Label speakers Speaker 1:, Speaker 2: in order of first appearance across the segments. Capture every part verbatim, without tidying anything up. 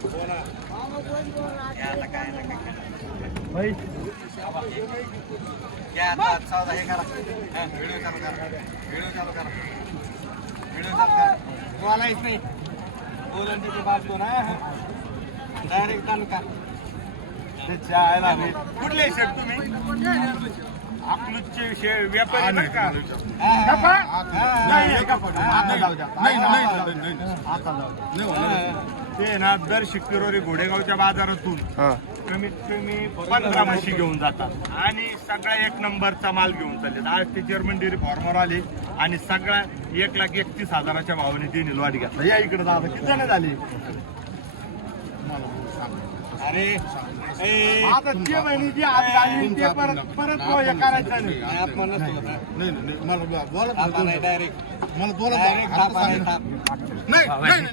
Speaker 1: बोलायच नाही बोलून तिथे बाजतो ना डायरेक्ट तालुका कुठले शेट तुम्ही अकलूजचे शे व्यापारी नाही का ते ना दर शुक्रवारी घोडेगावच्या बाजारातून कमीत कमी पंधरा म्हशी घेऊन जातात आणि सगळा एक नंबरचा माल घेऊन चालले. आज ते जर्मन डेअरी फॉर्मर आले आणि सगळा एक लाख एकतीस हजाराच्या भावाने ते निलवाडी घेतला. या इकडे दादा किती जण झाले? अरे आता ते महिने जी आज गाडी ते परत परत करायचं नाही मला बोला डायरेक्ट मला बोला नाही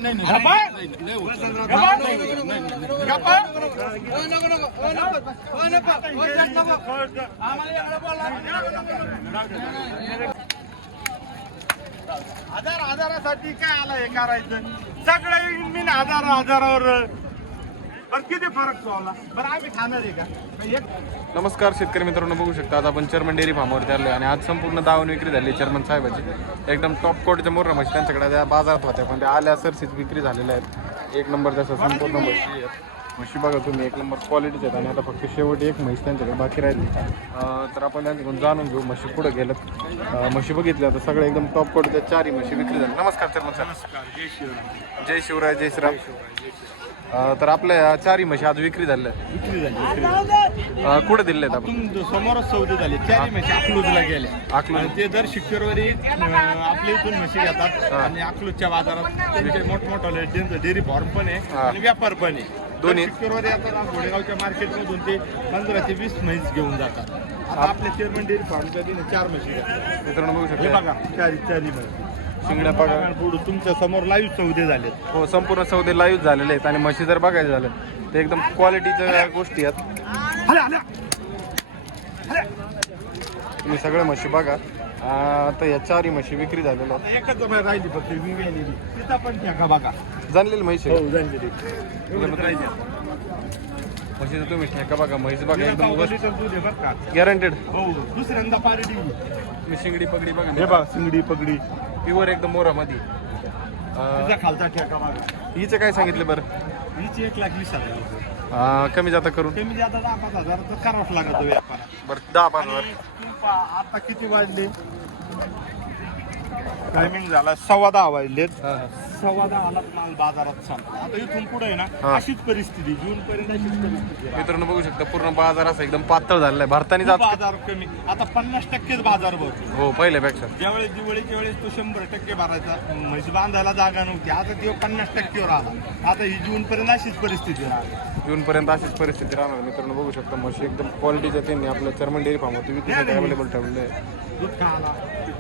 Speaker 1: हजार हजारासाठी काय आला हे करायचं सगळं मी हजार हजारावर किती फरक होला बरं आम्ही खाणार आहे का?
Speaker 2: नमस्कार शेतकरी मित्रांनो, बघू शकता आज आपण चर्मन डेअरी फार्मवरती आलो आणि आज संपूर्ण दावण विक्री झाली चर्मन साहेबाची. एकदम टॉप कोटच्या मोर्रा म्हशी त्यांच्याकडे त्या बाजारात होत्या पण त्या आल्या सरसीच विक्री झालेल्या आहेत. एक नंबर जसं संपूर्ण म्हशी आहेत. म्हशी बघा तुम्ही एक नंबर क्वालिटीचे आहेत आणि आता फक्त शेवटी एक म्हशी त्यांच्याकडे बाकी राहिली. तर आपण त्यांच्याकडून जाणून घेऊ म्हशी पुढे गेलं. म्हशी बघितल्या तर सगळं एकदम टॉप कोटच्या चारही म्हशी विक्री झाली. नमस्कार चर्मन साहेब.
Speaker 1: जय शिवराय.
Speaker 2: जय शिवराय. जय श्रीराम. तर आपल्या चारही म्हशी आज विक्री झाल्या.
Speaker 1: विक्री झाली
Speaker 2: कुठे दिले आहेत आपण?
Speaker 1: समोरच सौदे झाले. चारही म्हशी अकलूजला गेल्या.
Speaker 2: अकलूज
Speaker 1: ते दर शुक्रवारी आपल्या इथून म्हशी घेतात आणि अकलूजच्या बाजारात त्यांचे मोठमोठे त्यांचं डेअरी फॉर्म पण आहे आणि व्यापार पण आहे. दोन्ही शुक्रवारी आता घोडेगावच्या मार्केटमधून ते पंधरा ते वीस म्हैस घेऊन जातात. आता आपल्या चेअरमन डेअरी फॉर्मच्या तिने चार म्हशी घेतात.
Speaker 2: मित्रांनो बघू शकता
Speaker 1: बघा चारी चारी म्हशी
Speaker 2: शिंगड्या बघा
Speaker 1: पुढे तुमच्या समोर लाईव्ह सौदे झालेत.
Speaker 2: हो संपूर्ण सौदे लाईव्ह झालेले आहेत आणि म्हशी जर बघायचं झालं तर एकदम क्वालिटीच्या गोष्टी आहेत. तुम्ही सगळ्या म्हशी बघा. आता या चारही म्हशी विक्री झालेल्या आहेत.
Speaker 1: एकच राहिली फक्त विवेलेली तिचा पण ठेका बघा
Speaker 2: जाणलेली म्हशी
Speaker 1: हो जाणलेली
Speaker 2: म्हशीचं तुम्ही ठेका बघा. म्हैस बघा एकदम
Speaker 1: दूध आहे बरं का
Speaker 2: गॅरंटेड.
Speaker 1: हो दुसऱ्यांदा पार्टी
Speaker 2: तुम्ही शिंगडी पगडी बघा.
Speaker 1: हे बघा शिंगडी पगडी
Speaker 2: प्युअर एकदम मोरामध्ये.
Speaker 1: तिचा खालचा ठेका बघा.
Speaker 2: हिचे काय सांगितले बरं?
Speaker 1: हिची एक लाख वीस हजार रुपये.
Speaker 2: कमी जाता करून
Speaker 1: कमी जाता दहा पाच हजार तर करावंच लागत व्यापार.
Speaker 2: बरं दहा पाच हजार.
Speaker 1: आता किती वाजले? टायमिंग झाला सव्वा दहा वाजलेत. सव्वा दहाला माल बाजारात संपला. आता इथून पुढे आहे ना अशीच परिस्थिती जून पर्यंत अशीच परिस्थिती.
Speaker 2: मित्रांनो बघू शकता पूर्ण बाजार असा एकदम पातळ झालेला आहे. भारताने
Speaker 1: बाजार कमी आता पन्नास टक्केच बाजार भरतो.
Speaker 2: हो पहिल्यापेक्षा.
Speaker 1: ज्यावेळेस दिवाळीच्या वेळेस तो शंभर टक्के भरायचा म्हैस बांधायला जागा नव्हती. आता तो पन्नास टक्केवर आला. आता ही जून पर्यंत अशीच परिस्थिती राहणार.
Speaker 2: जून पर्यंत अशीच परिस्थिती राहणार. मित्रांनो बघू शकता म्हशी एकदम क्वालिटीच्या त्यांनी आपल्या चर्मन डेअरी फार्मवरती विक्रीसाठी अवेलेबल ठेवलेले आहे.
Speaker 1: दूध का आला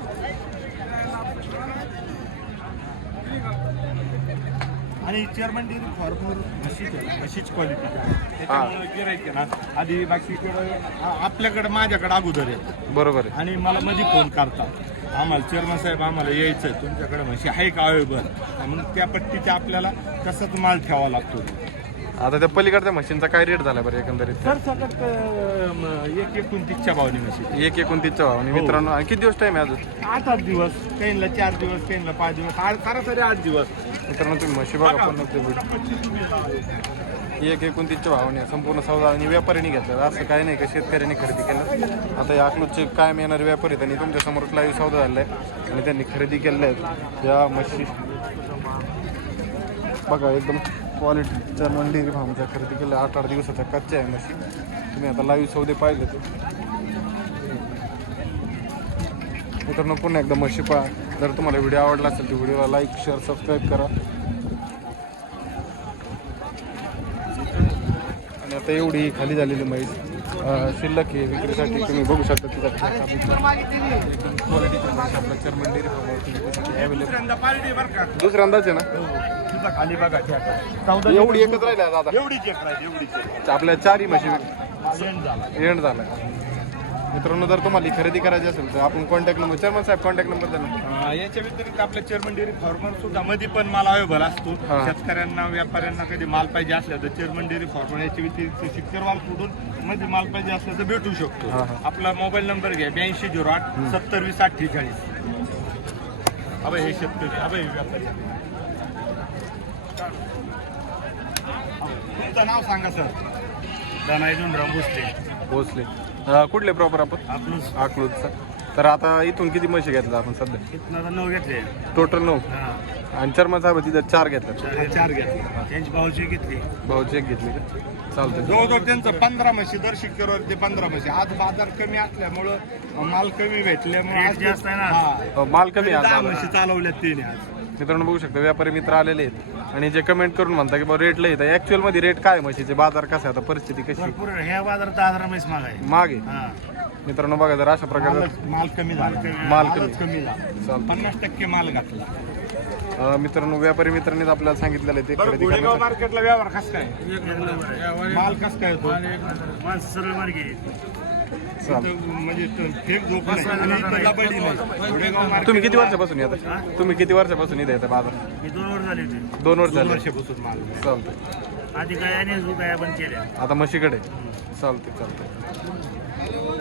Speaker 1: आणि चेअरमन डेअरी फॉर्मवर म्हशीच म्हशीच क्वालिटी त्याच्यामुळे गिराईक ना आधी बाकीकडे आपल्याकडे माझ्याकडे अगोदर आहे
Speaker 2: बरोबर आहे
Speaker 1: आणि मला मध्ये फोन करतात आम्हाला चेअरमन साहेब आम्हाला यायचं आहे तुमच्याकडे म्हशी आहे का अवेलेबल म्हणून त्या पट्टीचा आपल्याला तसाच माल ठेवावा लागतो.
Speaker 2: आता त्या पलीकडच्या मशीनचा काय रेट झाला बरं एकंदरीत?
Speaker 1: सर सगळं एक एकोणतीसच्या भावनी म्हशी.
Speaker 2: एक एकोणतीसच्या भावनी. मित्रांनो किती दिवस टाईम आहे अजून?
Speaker 1: आठ आठ दिवस काहींना चार दिवस काहींना पाच दिवस सरासरी आठ दिवस.
Speaker 2: मित्रांनो तुम्ही म्हशी बघा पण एक एकोणतीसच्या भावाने संपूर्ण सौदा आणि व्यापाऱ्यांनी घेतला. असं काही नाही का शेतकऱ्यांनी खरेदी केलं. आता या अकलूजचे कायम येणारे व्यापारी त्यांनी तुमच्या समोर लाईव्ह सौदा झाला आहे आणि त्यांनी खरेदी केलेल्या आहेत या म्हशी बघा. एकदम क्वालिटीच्या नॉन डेअरी फार्मच्या खरेदी केल्या. आठ आठ दिवसाच्या कच्च्या आहे म्हशी. तुम्ही आता लाईव्ह सौदे पाहिले तर मित्रांनो पुन्हा एकदा म्हशी पहा. जर तुम्हाला व्हिडिओ आवडला असेल तर व्हिडिओला लाईक शेअर सबस्क्राईब करा. आणि आता एवढी खाली झालेली म्हैस शिल्लक आहे विक्रीसाठी. तुम्ही बघू शकता तिचा क्वालिटीच्या म्हशी आपल्या चर्मन डेअरी फार्मवरती अवेलेबल. दुसऱ्यांदाच आहे ना
Speaker 1: खाली बघा
Speaker 2: एवढी एकच राहिली आता
Speaker 1: एवढीच एक राहिली एवढीच
Speaker 2: आपल्या चारही म्हशी
Speaker 1: एंड झाला
Speaker 2: एंड झाला. मित्रांनो जर तुम्हाला ही खरेदी करायची असेल तर आपण कॉन्टॅक्ट नंबर चेअरमन साहेब कॉन्टॅक्ट नंबर द्या ना.
Speaker 1: अं, याच्या व्यतिरिक्त आपल्या चेअरमन डेअरी फॉर्मर सुद्धा मध्ये पण माल अवेलेबल असतो.
Speaker 2: हा.
Speaker 1: शेतकऱ्यांना व्यापाऱ्यांना कधी माल पाहिजे असला तर चेअरमन डेअरी फॉर्मर याच्या व्यतिरिक्त शिक्केरवाल सोडून मध्ये माल पाहिजे असला तर भेटू शकतो.
Speaker 2: हा, हा.
Speaker 1: आपला मोबाईल नंबर घ्या ब्याऐंशी झिरो आठ सत्तर वीस अठ्ठेचाळीस. अबे हे शेतकरी अबे हे व्यापारी. तुमचं नाव सांगा सर.
Speaker 3: दनाईतून रामभोसले
Speaker 2: भोसले. अं, कुठले प्रॉपर आपण
Speaker 3: आपलं
Speaker 2: अकलूजचा. तर आता इथून किती म्हशी घेतल्या आपण सध्या?
Speaker 3: इथनं आता नऊ घेतले.
Speaker 2: टोटल नऊ.
Speaker 3: हा
Speaker 2: आणि चेअरमन साहेब तिथे चार घेतल्या.
Speaker 1: चार घ्या.
Speaker 3: त्यांची भाऊची घेतली.
Speaker 2: भाऊची एक घेतली का चालतंय.
Speaker 1: जवळजवळ त्यांचं पंधरा म्हशी दर शिक्केवर ते पंधरा म्हशी. आज बाजार कमी असल्यामुळं माल कमी भेटल्यामुळे
Speaker 3: रेट जास्त आहे ना.
Speaker 2: अं, माल कमी आहे
Speaker 1: दहा
Speaker 2: आज
Speaker 1: म्हशी
Speaker 2: बाजारात.
Speaker 1: चालवल्यात तिने आज.
Speaker 2: मित्रांनो बघू शकता व्यापारी मित्र आलेले आहेत आणि जे कमेंट करून म्हणतात की बाबा रेट लई आहे. ऍक्च्युअल मध्ये रेट काय आहे म्हशीचे, बाजार कसा आहे, आता परिस्थिती कशी आहे?
Speaker 3: भरपूर ह्या बाजारात दहा हजार म्हैस महाग आहे.
Speaker 2: मागे
Speaker 3: हा
Speaker 2: मित्रांनो बघा जर अशा प्रकारे
Speaker 1: मालच- माल कमी झाला.
Speaker 2: माल
Speaker 1: मालच
Speaker 2: कमी.
Speaker 1: कमी झाला.
Speaker 2: चालतं.
Speaker 1: पन्नास टक्के माल घातला.
Speaker 2: अं, मित्रांनो व्यापारी मित्रांनीच आपल्याला सांगितलेलं आहे ते
Speaker 1: बरं
Speaker 2: खरेदी
Speaker 1: गोरेगाव
Speaker 2: करण्यासाठी.
Speaker 1: मार्केटला व्यवहार कस काय
Speaker 3: एक नंबर आहे.
Speaker 1: माल कस काय होतो
Speaker 3: माणसं सरळ मार्गे
Speaker 2: चालतं.
Speaker 1: इथं म्हणजे इथं फेक झोप नाही आणि इथं लबाडी नाही. गोरेगाव मार्केट
Speaker 2: तुम्ही किती वर्षापासून येतात? तुम्ही किती वर्षापासून इथे येतात बाजार?
Speaker 3: मी दोन वर झाले होते.
Speaker 2: दोन वर्ष
Speaker 1: दोन
Speaker 2: झाले.
Speaker 1: वर्षापासून माल.
Speaker 2: चालतंय.
Speaker 3: आधी काय आणि गाया बंद केल्या.
Speaker 2: आता म्हशीकडे चालते चालतंय.